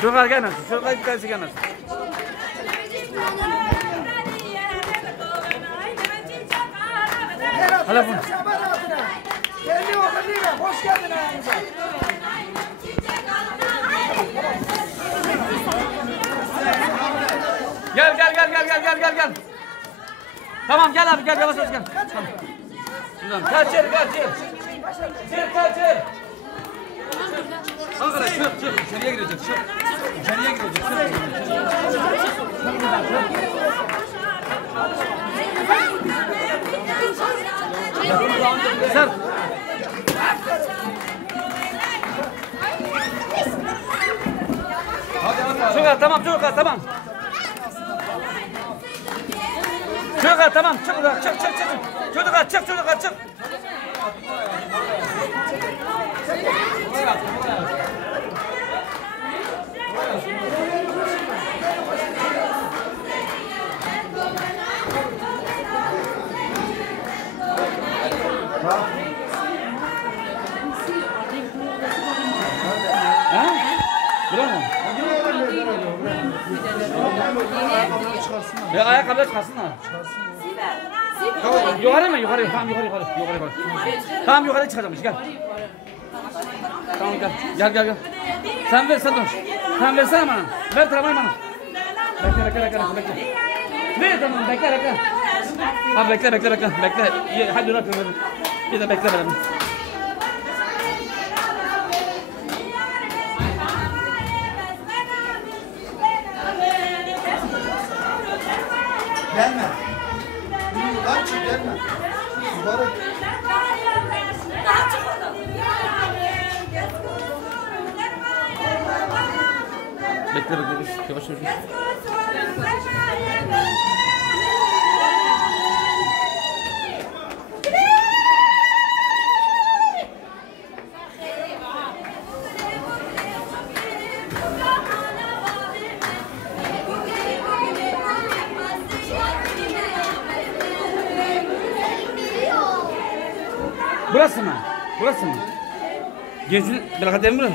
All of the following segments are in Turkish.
Çocuklar gelmez. Çocuklar bir tanesi gelmez. Hala bunu. Hoş geldin ayağınıza. Gel. Tamam gel abi gel yavaş gel. Tamam. Gel içeri. Çık. Ankara çık. İçeriye girecek. Sen. Çocuklar tamam. Çocuklar tamam çık buradan çık. Çocuklar çık. Ayakkabılar çıkarsınlar. Yukarı mı? Yukarı. Tamam yukarı çıkacakmış gel. Tamam gel. Sen ver sen dur. Sen versene bana. Ver taramayı bana. Bekle. Ver tamam bekle. Abi bekle. Hadi dur. Bir de bekle benim. Gelme. Kaç gelme. Mübarek. Bekle. Yavaş. Burası mı? Gençin bırak edelim burası.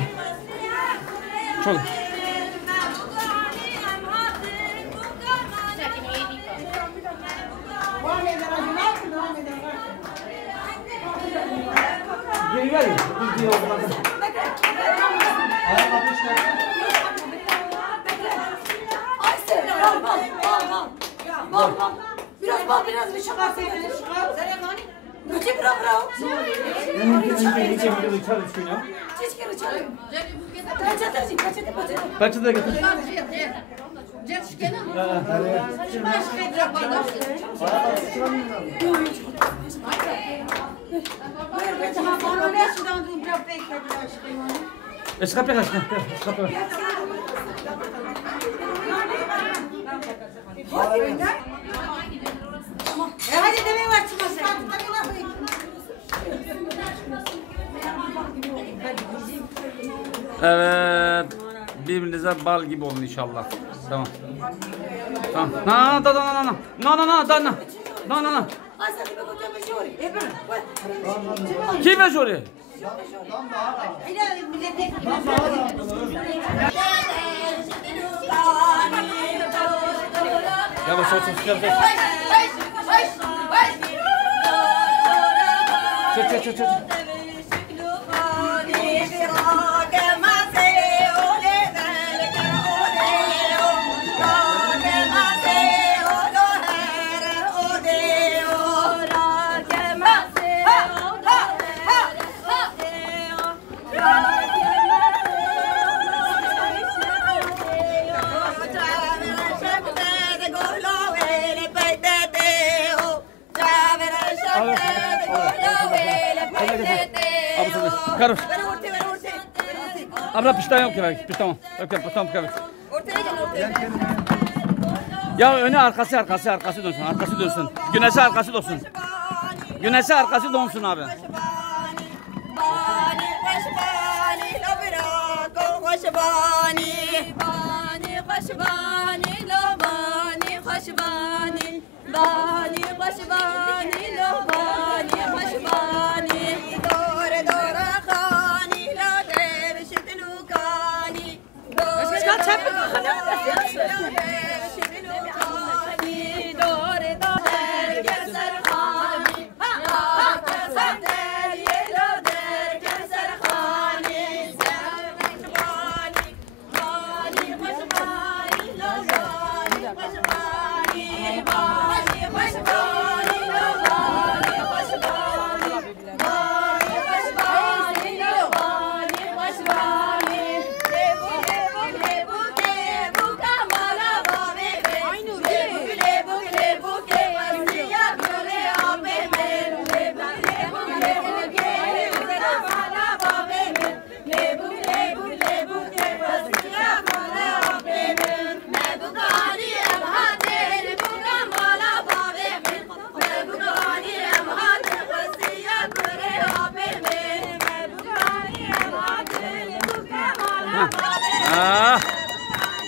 Çok. Gel. Biraz bir çıkarsın. Müzik bravo. Peçete getir. Escape. Hadi demeyi var çıkmasın. Evet. Birbirinize bal gibi olun inşallah. Tamam. No. Kim ve Jori? Yavaş. Çık. Karış. Abla piştan yok ki. Tamam. Tamam. Ya öne arkası dönsün. Arkası dönsün. Güneşe arkası dönsün abi.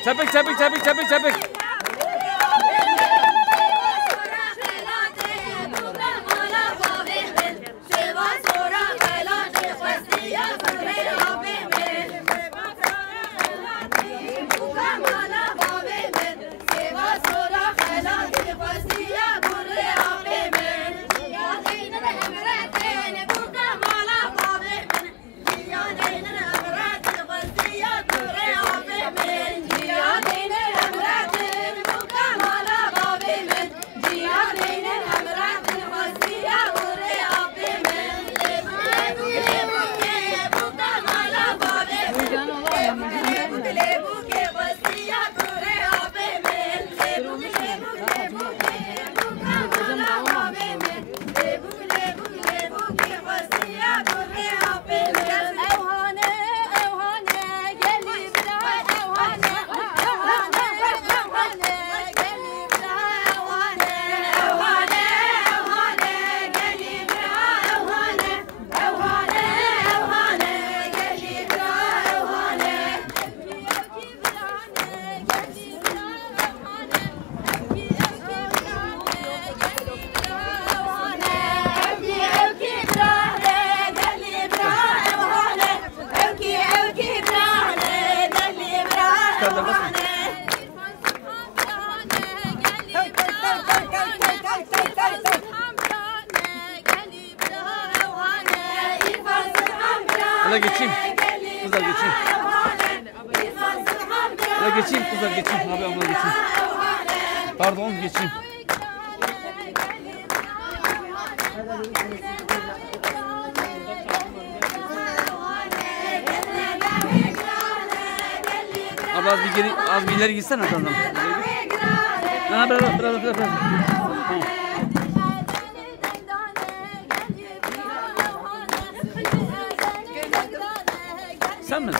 Çapık çapık çapık çapık çapık. Kızlar geçeyim. Kızlar geçeyim. Kızlar geçeyim. Kızlar geçeyim. Abi abla geçeyim. Pardon geçeyim. Abi az bir ileri gitsene tamam. Ha biraz. Tamam. Sen mi?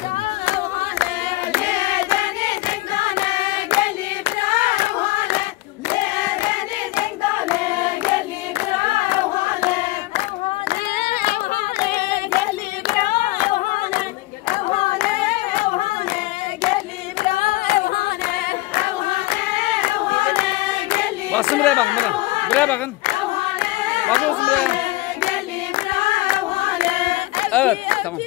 Basın buraya bakın buraya. Buraya bakın. Bakın olsun buraya. Evet tamam.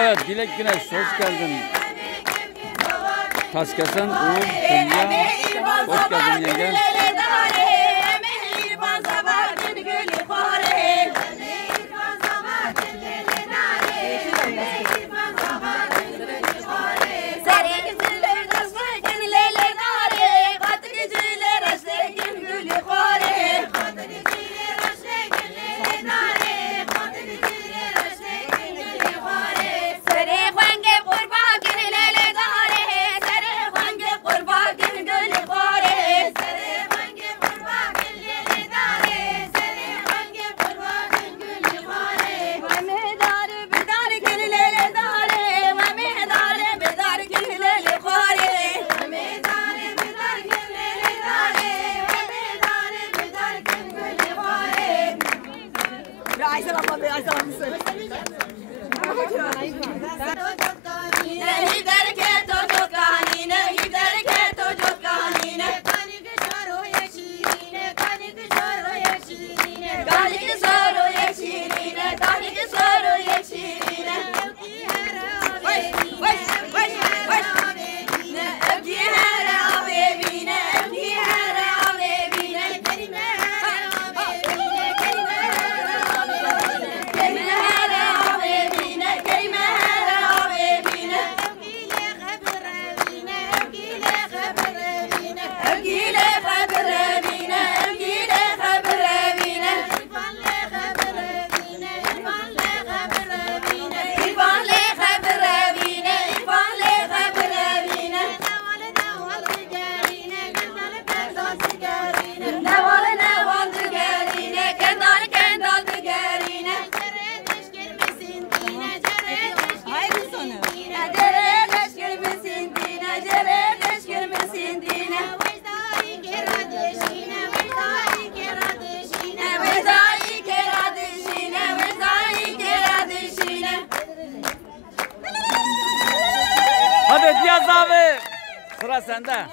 Evet, Dilek Güneş, hoş geldin. Taşkesen, Uğur, Dünya, hoş geldin yenge. Hadi Diyaz abi. Sıra sende.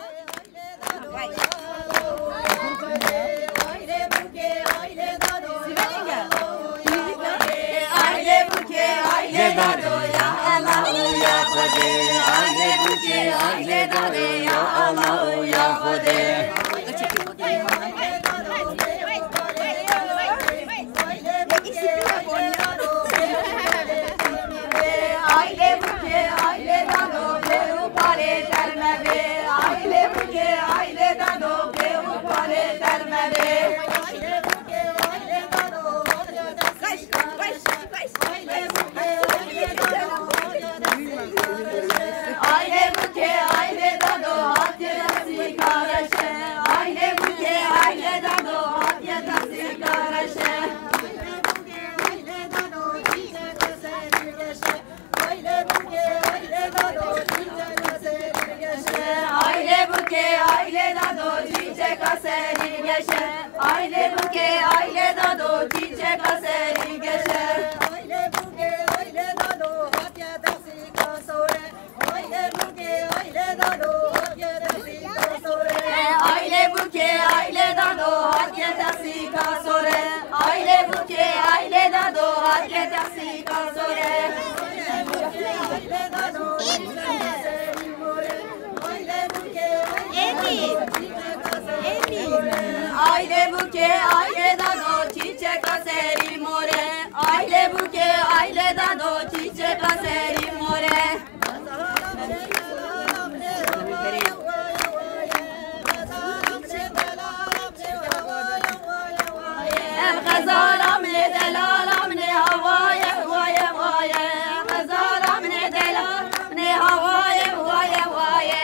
Aile buke, aile dado, çiçek aseri more. Aile buke, aile dado, çiçek aseri more. Em gazaram ne delalam ne havaya havaya havaya. Gazaram ne delalam ne havaya havaya havaya.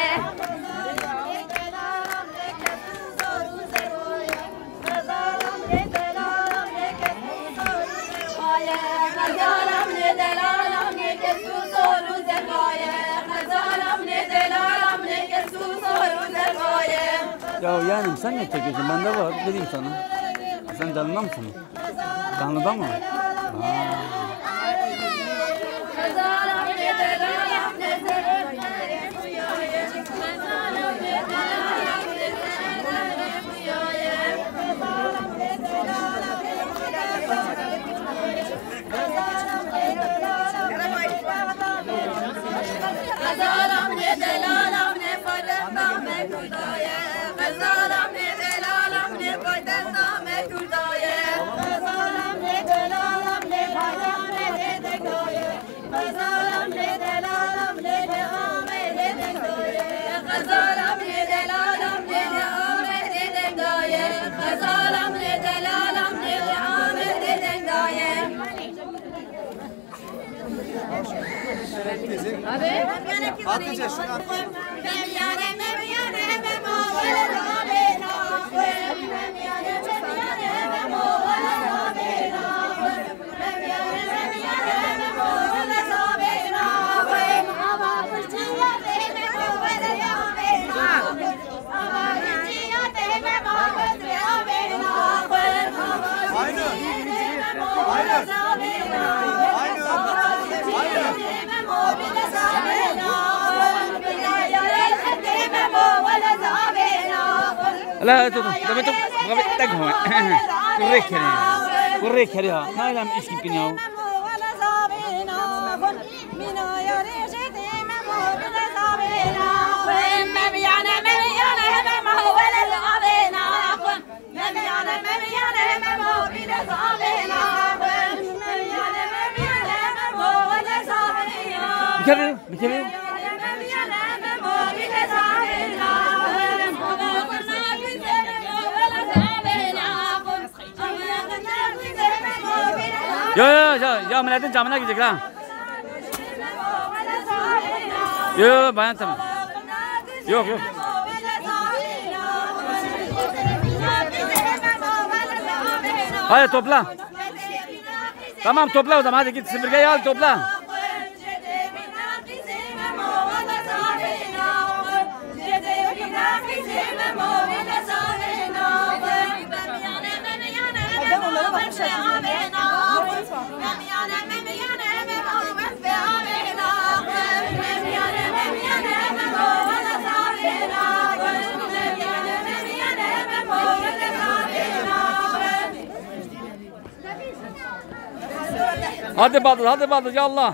Ya yeğenim sen ne çekiyorsun? Bende var. Vereyim sana. Sen canında mısın? Canlıda mı? Hatice şuna. لا تدو ده بقى تجهم كوريك هريها ما يلام إيش يمكن ياو بكبير Ya milletin camına gidecek lan. Yo bayan tamam. Yok. Hadi topla. Tamam topla o zaman hadi git süpürgeyi al topla. Hadi Bahadır yallah.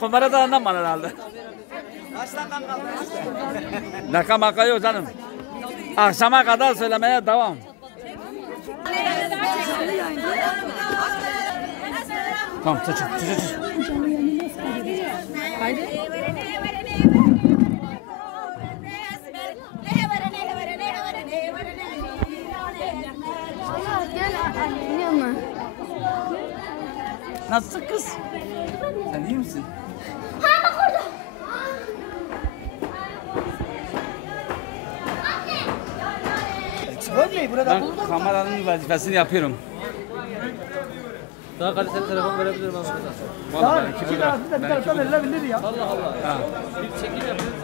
Kumarada anlamam herhalde. Kaç dakikan kaldı işte? Dakika maka yok canım. Akşama kadar söylemeye devam. Tamam çocuk. Nasıl kız? Sen iyi misin? Görmeyi burada Ben buldum. kameranın vazifesini yapıyorum. Daha kaliteli telefon verebilirim abi. Vallahi ben Daha 2 bir tarafında bir taraftan verilebilir ya. Allah Allah. Ha. Bir çekim yapıyoruz.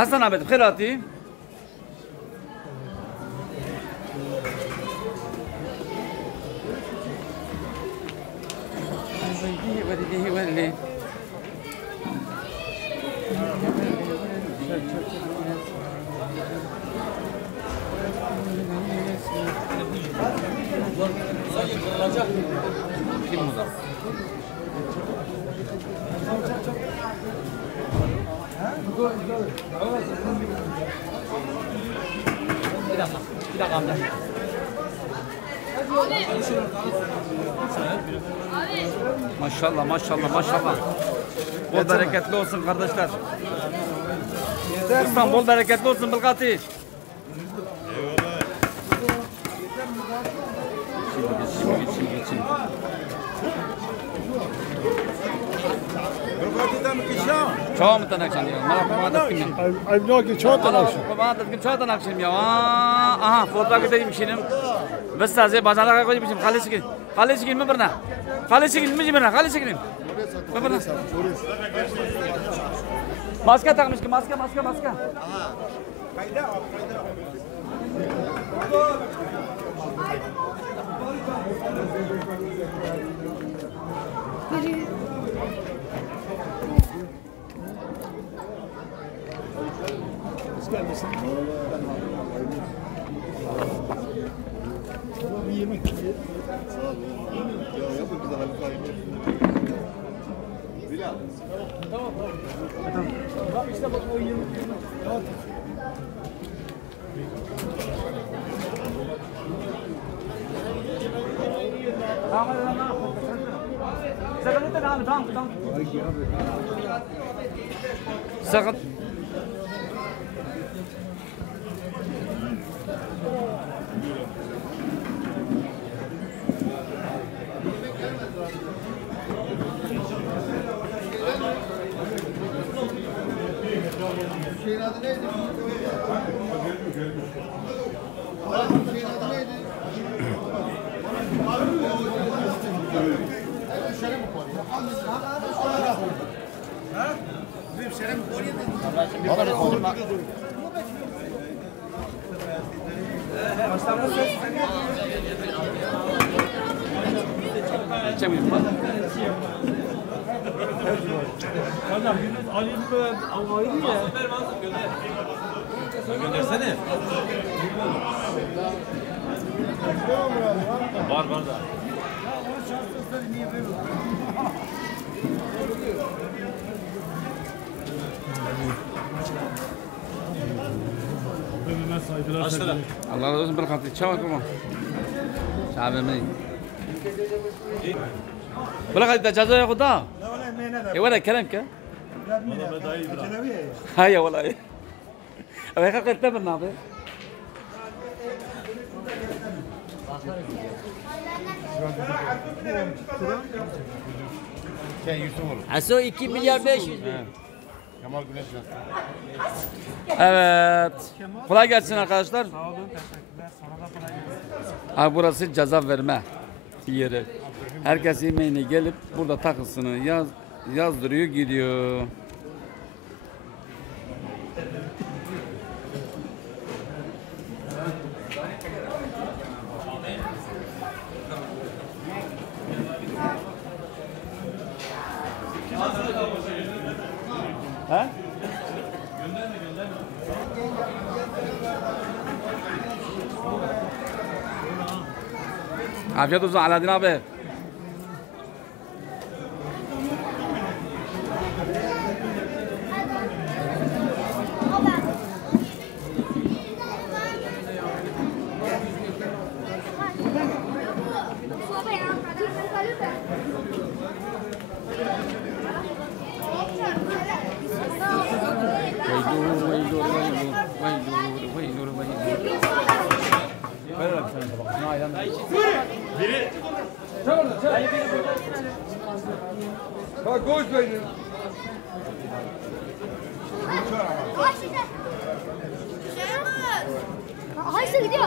Hasan abi kırati. Kim bu da? Bir dakika amca. Maşallah. Bol bereketli olsun kardeşler. Ustam bol bereketli olsun Bilgati. Şimdi geçin. Çoğu mu tanakşan ya? Bana da kim ya? I'm not çok tanışım. Bana da kim çoğu tanakşan ya? Aha fotoğraf gideyim şimdi. Bes taze bazarlara koyayım şimdi. Kalesi mi birine? Kalesi mi birine? Kalesi mi? Birine. Maske takmış ki maske. Sakın. Şeyin adı neydi? Şeyin adı neydi? Göndersene. Var da. Allah razı olsun Bilgati. Çabuk olma. Şabimi. Bilgati da ceza yok da. ولا كلام كه هاي والله أبغى أخذ تبر نابه Aso 2 milyar 500 bin. Kemal Güneş yaz. Evet. Kolay gelsin arkadaşlar. Sağ olun, teşekkürler. Sana da kolay gelsin. Abi burası ceza verme yeri. Herkes yemeğine gelip burada takısını yazdırıyor gidiyor. He? Afiyet olsun Alaaddin abi. Bak koş benim. Hayır gidiyor.